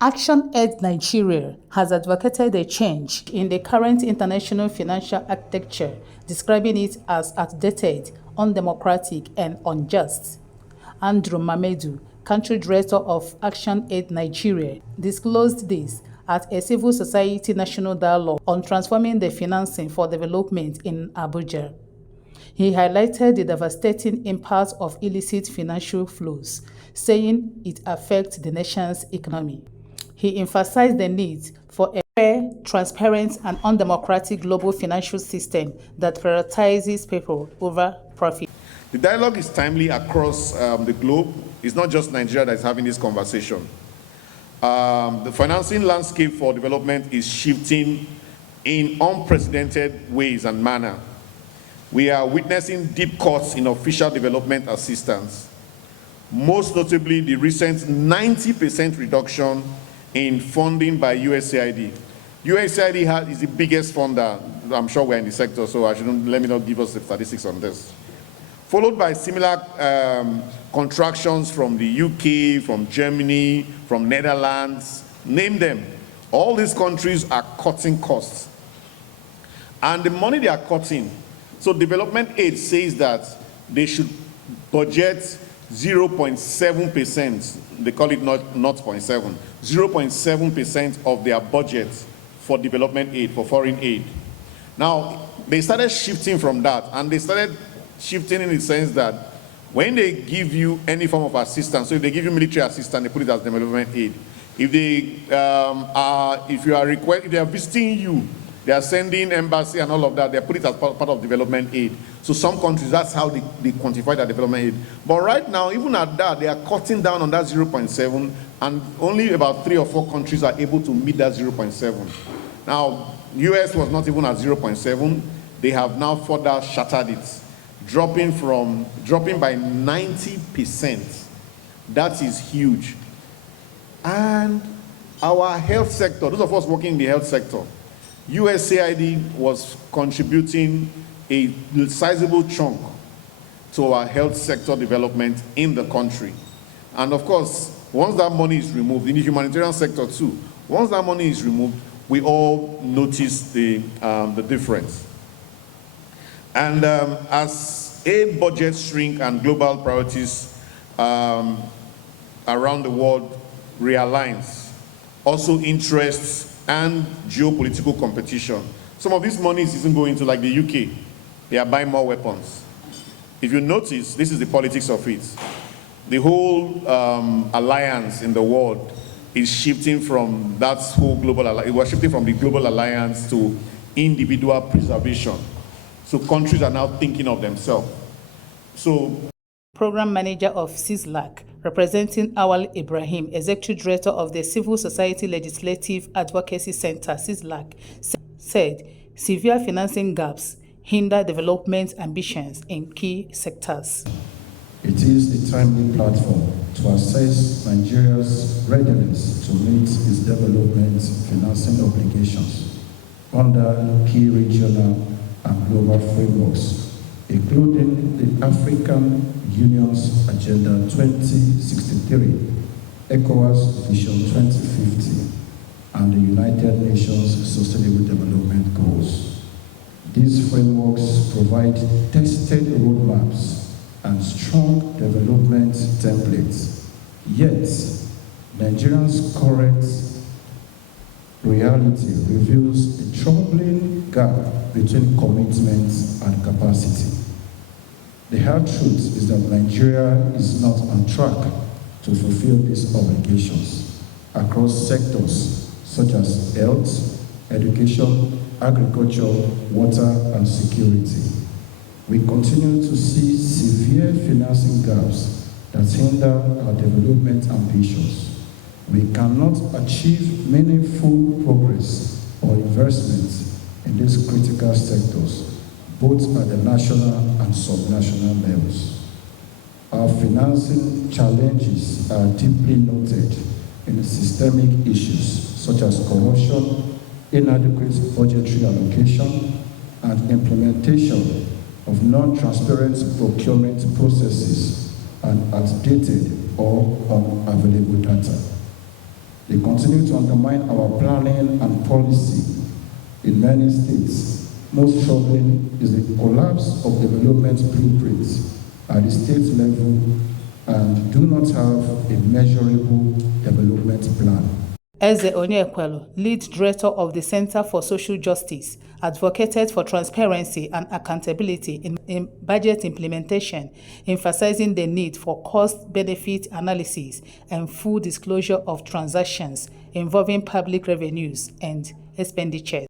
ActionAid Nigeria has advocated a change in the current international financial architecture, describing it as outdated, undemocratic, and unjust. Andrew Mamedu, country director of ActionAid Nigeria, disclosed this at a civil society national dialogue on transforming the financing for development in Abuja. He highlighted the devastating impact of illicit financial flows, saying it affects the nation's economy. He emphasized the need for a fair, transparent, and undemocratic global financial system that prioritizes people over profit. The dialogue is timely across the globe. It's not just Nigeria that is having this conversation. The financing landscape for development is shifting in unprecedented ways and manner. We are witnessing deep cuts in official development assistance, most notably the recent 90% reduction in funding by USAID. USAID is the biggest funder. I'm sure we're in the sector, so let me not give us the statistics on this. Followed by similar contractions from the UK, from Germany, from Netherlands, name them. All these countries are cutting costs. And the money they are cutting, so development aid says that they should budget 0.7%, they call it not 0.7, 0.7% of their budget for development aid, for foreign aid. Now, they started shifting from that, and they started shifting in the sense that when they give you any form of assistance, so if they give you military assistance, they put it as development aid. If they if they are visiting you, they are sending embassy and all of that, they put it as part of development aid. So some countries, that's how they quantify that development aid. But right now, even at that, they are cutting down on that 0.7, and only about 3 or 4 countries are able to meet that 0.7. Now, US was not even at 0.7. They have now further shattered it, dropping by 90%. That is huge. And our health sector, those of us working in the health sector, USAID was contributing a sizable chunk to our health sector development in the country. And of course, once that money is removed, in the humanitarian sector too, once that money is removed, we all notice the difference. And as aid budgets shrink and global priorities around the world realigns, also interests and geopolitical competition. Some of this money isn't going to, like the UK, they are buying more weapons. If you notice, this is the politics of it. The whole alliance in the world is shifting from that whole global alliance. It was shifting from the global alliance to individual preservation. So countries are now thinking of themselves. So, Program Manager of CISLAC, representing Auwal Ibrahim, Executive Director of the Civil Society Legislative Advocacy Center, CISLAC, said severe financing gaps hinder development ambitions in key sectors. It is a timely platform to assess Nigeria's readiness to meet its development financing obligations under key regional and global frameworks, including the African Union's Agenda 2063, ECOWAS Vision 2050, and the United Nations Sustainable Development Goals. These frameworks provide tested roadmaps and strong development templates. Yet, Nigeria's current reality reveals a troubling gap between commitment and capacity. The hard truth is that Nigeria is not on track to fulfill these obligations across sectors such as health, education, agriculture, water, and security. We continue to see severe financing gaps that hinder our development ambitions. We cannot achieve meaningful progress or investment in these critical sectors, both at the national and subnational levels. Our financing challenges are deeply noted in systemic issues such as corruption, inadequate budgetary allocation, and implementation of non-transparent procurement processes and outdated or unavailable data. They continue to undermine our planning and policy in many states. Most troubling is the collapse of development blueprints at the state level and do not have a measurable development plan. Eze Onyekwelu, lead director of the Center for Social Justice, advocated for transparency and accountability in budget implementation, emphasizing the need for cost-benefit analysis and full disclosure of transactions involving public revenues and expenditures.